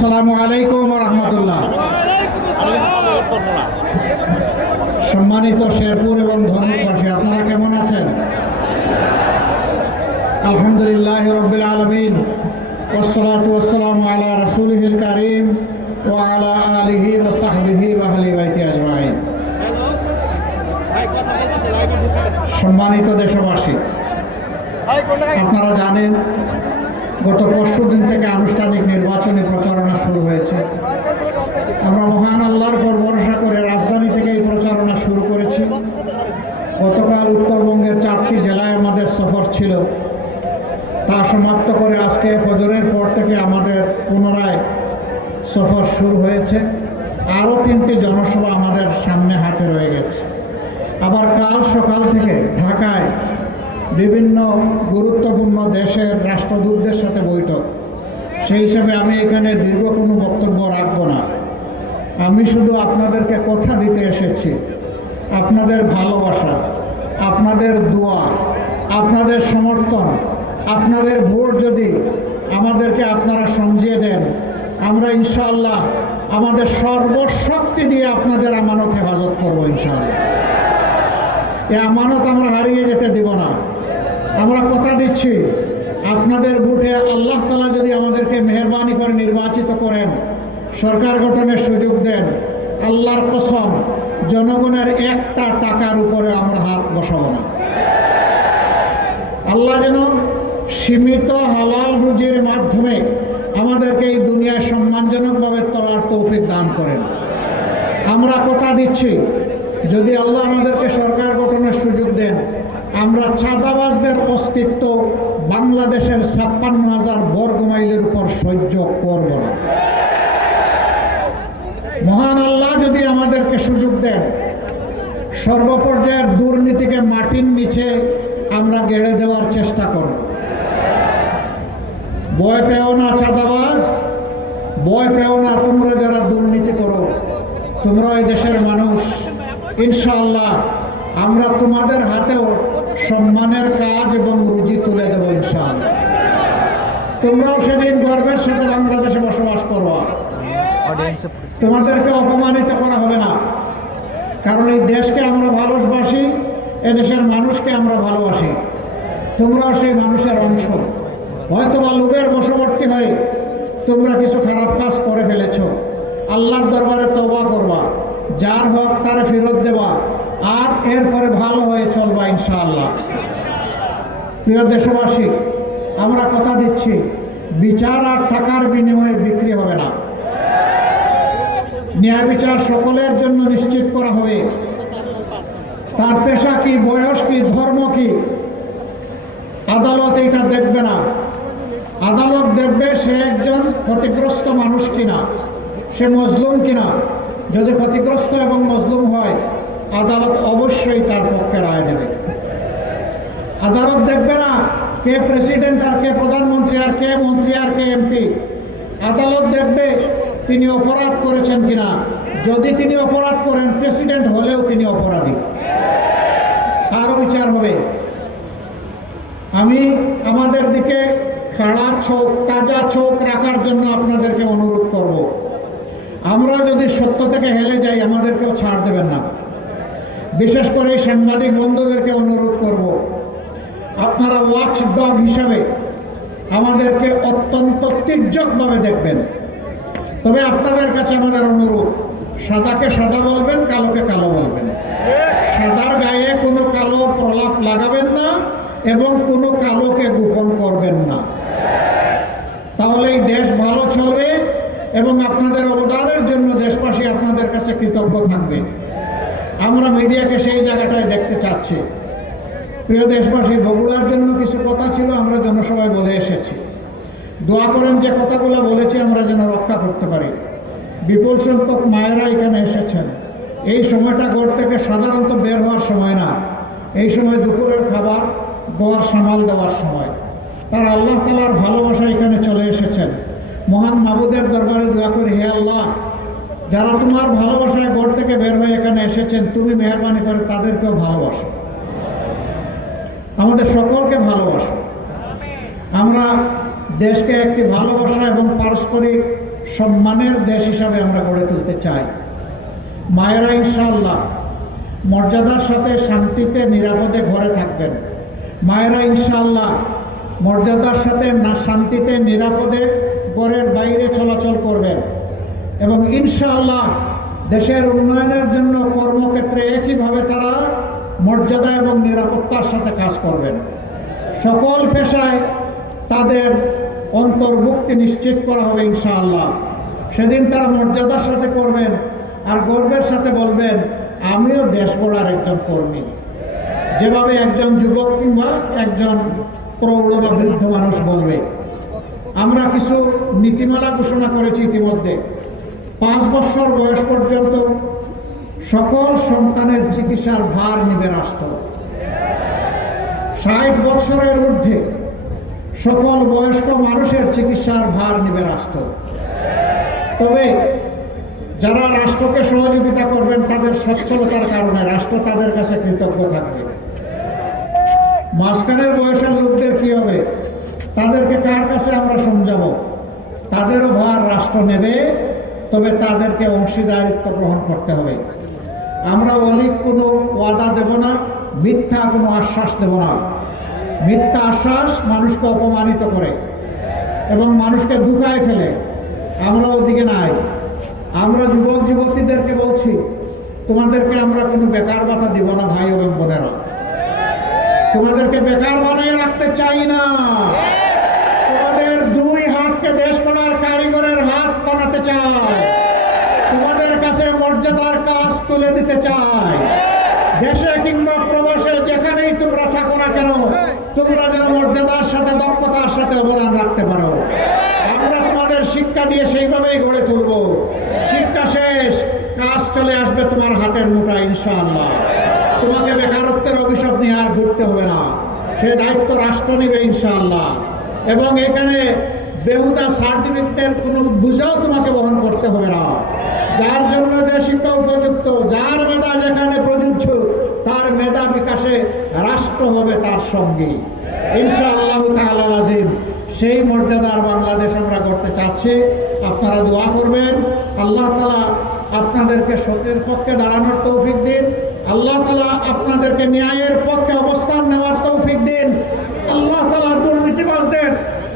আসসালামু আলাইকুম ওয়া রাহমাতুল্লাহ। সম্মানিত শেরপুর এবং ধনুকবাসী, আপনারা কেমন আছেন? আলহামদুলিল্লাহ রাব্বিল আলামিন, ওয়াসসালাতু ওয়াসসালামু আলা রাসূলিহিল কারীম ওয়া আলা আলিহি ওয়া সাহবিহি ওয়া আহলি বাইতি আজমাইন। সম্মানিত দেশবাসী, আপনারা জানেন গত পরশু দিন থেকে আনুষ্ঠানিক নির্বাচনী প্রচারণা শুরু হয়েছে। আমরা মহান আল্লাহর উপর ভরসা করে রাজধানী থেকে এই প্রচারণা শুরু করেছি। গতকাল উত্তরবঙ্গের 4টি জেলায় আমাদের সফর ছিল, তা সমাপ্ত করে আজকে ফজরের পর থেকে আমাদের পুনরায় সফর শুরু হয়েছে। আরও 3টি জনসভা আমাদের সামনে হাতে রয়ে গেছে। আবার কাল সকাল থেকে ঢাকায় বিভিন্ন গুরুত্বপূর্ণ দেশের রাষ্ট্রদূতদের সাথে বৈঠক। সেই হিসাবে আমি এখানে দীর্ঘ কোনো বক্তব্য রাখব না। আমি শুধু আপনাদেরকে কথা দিতে এসেছি, আপনাদের ভালোবাসা, আপনাদের দোয়া, আপনাদের সমর্থন, আপনাদের ভোট যদি আমাদেরকে আপনারা সমঝিয়ে দেন, আমরা ইনশাআল্লাহ আমাদের সর্বশক্তি দিয়ে আপনাদের আমানত হেফাজত করবো ইনশাআল্লাহ। এই আমানত আমরা হারিয়ে যেতে দিব না। আমরা কথা দিচ্ছি, আপনাদের ভোটে আল্লাহ তাআলা যদি আমাদেরকে মেহেরবানি করে নির্বাচিত করেন, সরকার গঠনের সুযোগ দেন, আল্লাহর কসম জনগণের একটা টাকার উপরে আমরা হাত বসাবো না। আল্লাহ যেন সীমিত হালাল রুজির মাধ্যমে আমাদেরকে এই দুনিয়ায় সম্মানজনকভাবে চলার তৌফিক দান করেন। আমরা কথা দিচ্ছি, যদি আল্লাহ আমাদেরকে সরকার গঠনের সুযোগ দেন, আমরা চাঁদাবাজদের অস্তিত্ব বাংলাদেশের 56,000 বর্গ মাইলের উপর সহ্য করব না। মহান আল্লাহ যদি আমাদেরকে সুযোগ দেন, সর্বপর্যায়ের দুর্নীতিকে মাটির নিচে আমরা গেড়ে দেওয়ার চেষ্টা করব। ভয় পেও না চাঁদাবাজ, ভয় পেও না তোমরা যারা দুর্নীতি করো, তোমরা এই দেশের মানুষ। ইনশাআল্লাহ আমরা তোমাদের হাতেও সম্মানের কাজ এবং রুজি তুলে দেব ইনশাআল্লাহ। তোমরাও সেদিন গর্বের সাথে বাংলাদেশে বসবাস করবা। তোমাদেরকে অপমানিত করা হবে না, কারণ এই দেশকে আমরা ভালোবাসি, এদেশের মানুষকে আমরা ভালোবাসি। তোমরাও সেই মানুষের অংশ। হয়তোবা লোভের বশবর্তী হয়ে তোমরা কিছু খারাপ কাজ করে ফেলেছ। আল্লাহর দরবারে তওবা করবা, যার হক তারে ফেরত দেবা, আর এরপরে ভালো হয়ে চলবা ইনশাআল্লাহ। প্রিয় দেশবাসী, আমরা কথা দিচ্ছি, বিচার আর টাকার বিনিময়ে বিক্রি হবে না। ন্যায় বিচার সকলের জন্য নিশ্চিত করা হবে। তার পেশা কি, বয়স কি, ধর্ম কি, আদালত এটা দেখবে না। আদালত দেখবে সে একজন ক্ষতিগ্রস্ত মানুষ কিনা, সে মজলুম কিনা। যদি ক্ষতিগ্রস্ত এবং মজলুম হয়, আদালত অবশ্যই তার পক্ষে রায় দেবে। আদালত দেখবে না কে প্রেসিডেন্ট আর কে প্রধানমন্ত্রী আর কে মন্ত্রী আর কে এমপি। আদালত দেখবে তিনি অপরাধ করেছেন কিনা। যদি তিনি অপরাধ করেন, প্রেসিডেন্ট হলেও তিনি অপরাধী, তারও বিচার হবে। আমি আমাদের দিকে খাড়া চোখ, তাজা চোখ রাখার জন্য আপনাদেরকে অনুরোধ করব। আমরা যদি সত্য থেকে হেলে যাই, আমাদেরকেও ছাড় দেবেন না। বিশেষ করে সাংবাদিক বন্ধুদেরকে অনুরোধ করব, আপনারা ওয়াচ ডগ হিসাবে আমাদেরকে অত্যন্ত তীর্যকভাবে দেখবেন। তবে আপনাদের কাছে আমাদের অনুরোধ, সাদাকে সাদা বলবেন, কালোকে কালো বলবেন। সাদার গায়ে কোনো কালো প্রলাপ লাগাবেন না এবং কোনো কালোকে গোপন করবেন না। তাহলে এই দেশ ভালো চলবে এবং আপনাদের অবদানের জন্য দেশবাসী আপনাদের কাছে কৃতজ্ঞ থাকবে। আমরা মিডিয়াকে সেই জায়গাটায় দেখতে চাচ্ছি। প্রিয় দেশবাসী, বগুড়ার জন্য কিছু কথা ছিল, আমরা জনসভায় বলে এসেছি। দোয়া করেন যে কথাগুলো বলেছি আমরা যেন রক্ষা করতে পারি। বিপুল সংখ্যক মায়েরা এখানে এসেছেন। এই সময়টা ঘর থেকে সাধারণত বের হওয়ার সময় না, এই সময় দুপুরের খাবার ঘর সামাল দেওয়ার সময়। তার আল্লাহ তাআলার ভালোবাসা এখানে চলে এসেছেন। মহান মাবুদের দরবারে দোয়া করি, হে আল্লাহ, যারা তোমার ভালোবাসায় ঘর থেকে বের হয়ে এখানে এসেছেন, তুমি মেহেরবানি করে তাদেরকেও ভালোবাসো, আমাদের সকলকে ভালোবাসো। আমরা দেশকে একটি ভালোবাসা এবং পারস্পরিক সম্মানের দেশ হিসাবে আমরা গড়ে তুলতে চাই। মায়েরা ইনশাআল্লাহ মর্যাদার সাথে শান্তিতে নিরাপদে ঘরে থাকবেন। মায়েরা ইনশাআল্লাহ মর্যাদার সাথে শান্তিতে নিরাপদে ঘরের বাইরে চলাচল করবেন এবং ইনশাআল্লাহ দেশের উন্নয়নের জন্য কর্মক্ষেত্রে একইভাবে তারা মর্যাদা এবং নিরাপত্তার সাথে কাজ করবেন। সকল পেশায় তাদের অন্তর্ভুক্তি নিশ্চিত করা হবে ইনশাআল্লাহ। সেদিন তারা মর্যাদার সাথে করবেন আর গর্বের সাথে বলবেন, আমিও দেশ গড়ার একজন কর্মী। যেভাবে একজন যুবক কিংবা একজন প্রৌঢ় বা বৃদ্ধ মানুষ বলবে। আমরা কিছু নীতিমালা ঘোষণা করেছি ইতিমধ্যে। 5 বছর বয়স পর্যন্ত সকল সন্তানের চিকিৎসার ভার নেবে রাষ্ট্র। 60 বছরের ঊর্ধ্বে সকল বয়স্ক মানুষের চিকিৎসার ভার নেবে রাষ্ট্র। তবে যারা রাষ্ট্রকে সহযোগিতা করবেন তাদের সচ্ছলতার কারণে রাষ্ট্র তাদের কাছে কৃতজ্ঞ থাকবে। মাঝখানের বয়সের লোকদের কি হবে? তাদেরকে কার কাছে আমরা সমঝাবো? তাদেরও ভার রাষ্ট্র নেবে, তবে তাদেরকে অংশীদারিত্ব গ্রহণ করতে হবে। আমরা অলিক কোনো ওয়াদা দেব না, মিথ্যা কোনো আশ্বাস দেব না। মিথ্যা আশ্বাস মানুষকে অপমানিত করে এবং মানুষকে দুঃখায় ফেলে। আমরা ওদিকে নাই। আমরা যুবক যুবতীদেরকে বলছি, তোমাদেরকে আমরা কোনো বেকার ভাতা দিব না ভাই এবং বোনেরা। তোমাদেরকে বেকার বানিয়ে রাখতে চাই না। তোমাদের 2 হাতকে দেশ গড়ার কারিগরের হাত বানাতে চাই। তোমাদের কাছে মর্যাদার কাজ তুলে দিতে চাই। দেশে কিংবা প্রবাসে যেখানেই তোমরা থাকো না কেন, তোমরা যেন মর্যাদার সাথে দক্ষতার সাথে অবদান রাখতে পারো। আমরা তোমাদের শিক্ষা দিয়ে সেইভাবেই গড়ে তুলব। শিক্ষা শেষ, কাজ চলে আসবে তোমার হাতের মুঠায় ইনশাআল্লাহ। তোমাকে বেকারত্বের অভিশাপ নিয়ে আর ঘুরতে হবে না। সে দায়িত্ব রাষ্ট্র নেবে ইনশাআল্লাহ। এবং এখানে বেহুদা সার্টিফিকেটের কোনো বোঝাও তোমাকে বহন করতে হবে না। যার জন্য যে শিক্ষা উপযুক্ত, যার মেধা যেখানে প্রযোজ্য, তার মেধা বিকাশে রাষ্ট্র হবে তার সঙ্গী ইনশাআল্লাহ তাআলা আজিম। সেই মর্যাদার বাংলাদেশ আমরা করতে চাচ্ছি। আপনারা দোয়া করবেন, আল্লাহ তাআলা আপনাদেরকে সত্যের পক্ষে দাঁড়ানোর তৌফিক দিন। আল্লাহ তাআলা আপনাদেরকে ন্যায়ের পক্ষে অবস্থান নেওয়ার তৌফিক দিন। আল্লাহ তাআলা দুর্নীতিবাজদের,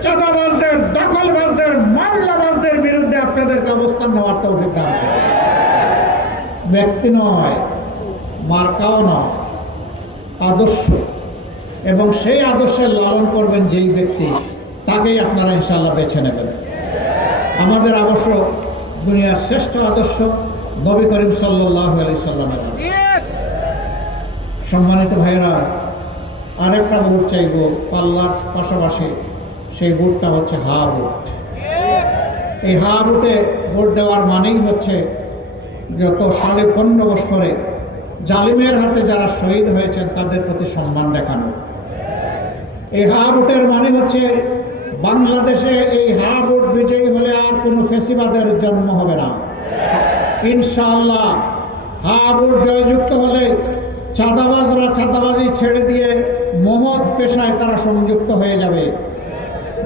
চাঁদাবাজদের, দখলবাজদের, মামলাবাজদের বিরুদ্ধে আপনাদেরকে অবস্থান নেওয়ার তৌফিক দান করুন। ব্যক্তি নয়, মার্কাও নয়, আদর্শ। এবং সেই আদর্শের লালন করবেন যেই ব্যক্তি, তাকেই আপনারা ইনশাআল্লাহ বেছে নেবেন। আমাদের আদর্শ দুনিয়ার শ্রেষ্ঠ আদর্শ নবী করিম সাল্লাল্লাহু আলাইহি সাল্লামের। সম্মানিত ভাইয়েরা, আরেকটা ভোট চাইব পাল্লার পাশাপাশি। সেই ভোটটা হচ্ছে হা ভোট। এই হা ভোটে ভোট দেওয়ার মানেই হচ্ছে গত 15.5 বছরে জালিমের হাতে যারা শহীদ হয়েছেন তাদের প্রতি সম্মান দেখানো। এই হা ভোটের মানে হচ্ছে বাংলাদেশে এই হা ভোট বিজয়ী হলে আর কোনো ফেসিবাদের জন্ম হবে না ইনশাআল্লাহ। হা ভোট জয়যুক্ত হলে চাঁদাবাজরা চাঁদাবাজি ছেড়ে দিয়ে মহৎ পেশায় তারা সংযুক্ত হয়ে যাবে।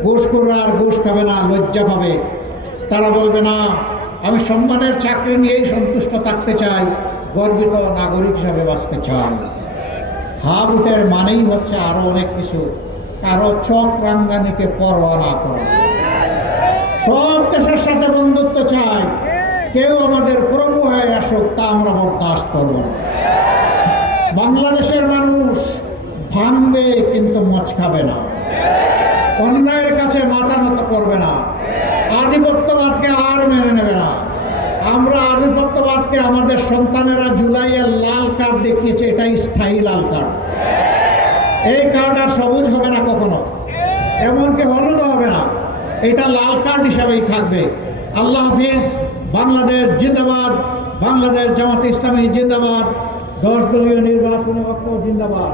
ঘুষখোররা আর ঘুষ খাবে না, লজ্জা পাবে। তারা বলবে না, আমি সম্মানের চাকরি নিয়েই সন্তুষ্ট থাকতে চাই, গর্বিত নাগরিক হিসাবে বাঁচতে চাই। হা ভোটের মানেই হচ্ছে আরো অনেক কিছু। কারো চক রাঙ্গানিকে পরোয়া না করা। সব দেশের সাথে বন্ধুত্ব চাই, কেউ আমাদের প্রভু হয়ে আসুক তা আমরা বরদাস্ত করব না। বাংলাদেশের মানুষ ভাঙবে কিন্তু মচকাবে না, অন্যায়ের কাছে মাথা নত করবে না, আধিপত্যবাদকে আর মেনে নেবে না। আমরা আধিপত্যবাদকে আমাদের সন্তানেরা জুলাইয়ের লাল কার্ড দেখিয়েছে, এটাই স্থায়ী লাল কার্ড। এই কার্ড আর সবুজ হবে না কখনো, এমনকি হলুদ হবে না, এটা লাল কার্ড হিসাবেই থাকবে। আল্লাহ হাফিজ। বাংলাদেশ জিন্দাবাদ। বাংলাদেশ জামাতে ইসলামী জিন্দাবাদ। 10 দলীয় নির্বাচনী ঐক্য জিন্দাবাদ।